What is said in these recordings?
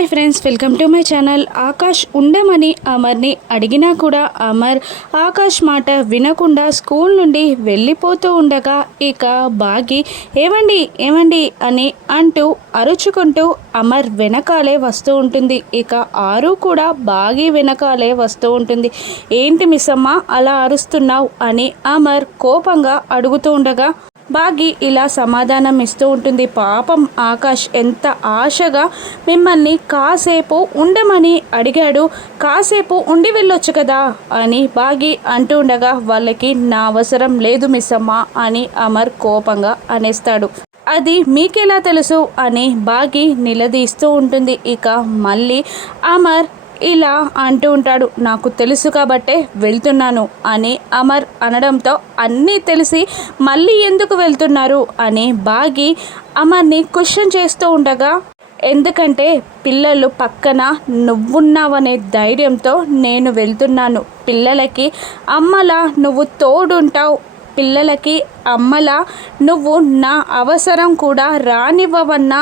Hi friends, welcome to my channel. Akash ఉండమని అమర్ని అడిగినా కూడా అమర్ ఆకాష్ మాట వినకుండా స్కూల్ నుండి వెళ్ళిపోతూ ఉండగా ఇక బాగి ఏమండి ఏమండి అని అంటూ అరుచుకుంటూ అమర్ వెనకాలే వస్తూ ఉంటుంది. ఇక ఆరు కూడా బాగి వెనకాలే వస్తూ ఉంటుంది. ఏంటి మిస్ అమ్మ అలా అరుస్తున్నావు అని అమర్ కోపంగా అడుగుతూ ఉండగా బాగి ఇలా సమాధానం ఇస్తూ ఉంటుంది. పాపం ఆకాష్ ఎంత ఆశగా మిమ్మల్ని కాసేపు ఉండమని అడిగాడు, కాసేపు ఉండి వెళ్ళొచ్చు కదా అని బాగి అంటూ ఉండగా వాళ్ళకి నా అవసరం లేదు మిస్ అమ్మ అని అమర్ కోపంగా అనేస్తాడు. అది మీకెలా తెలుసు అని బాగి నిలదీస్తూ ఉంటుంది. ఇక మళ్ళీ అమర్ ఇలా అంటూ ఉంటాడు, నాకు తెలుసు కాబట్టే వెళ్తున్నాను అని అమర్ అనడంతో అన్నీ తెలిసి మళ్ళీ ఎందుకు వెళ్తున్నారు అని బాగి అమర్ని క్వశ్చన్ చేస్తూ ఉండగా ఎందుకంటే పిల్లలు పక్కన నువ్వున్నావనే ధైర్యంతో నేను వెళ్తున్నాను. పిల్లలకి అమ్మలా నువ్వు తోడుంటావు, పిల్లలకి అమ్మలా నువ్వు నా అవసరం కూడా రానివ్వవన్న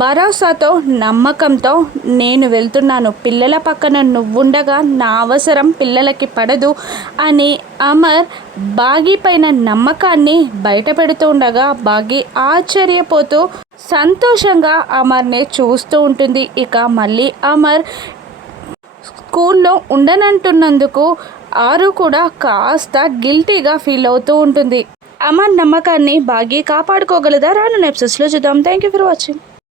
భరోసాతో నమ్మకంతో నేను వెళ్తున్నాను. పిల్లల పక్కన నువ్వుండగా నా అవసరం పిల్లలకి పడదు అని అమర్ బాగి పైన నమ్మకాన్ని బయట పెడుతూ ఉండగా బాగి ఆశ్చర్యపోతూ సంతోషంగా అమర్ని చూస్తూ ఉంటుంది. ఇక మళ్ళీ అమర్ స్కూల్లో ఉండనంటున్నందుకు ఆరు కూడా కాస్త గిల్టీగా ఫీల్ అవుతూ ఉంటుంది. అమర్ నమ్మకాన్ని బాగి కాపాడుకోగలదా? రాను ఎపిసోడ్స్లో చూద్దాం. Thank you for watching.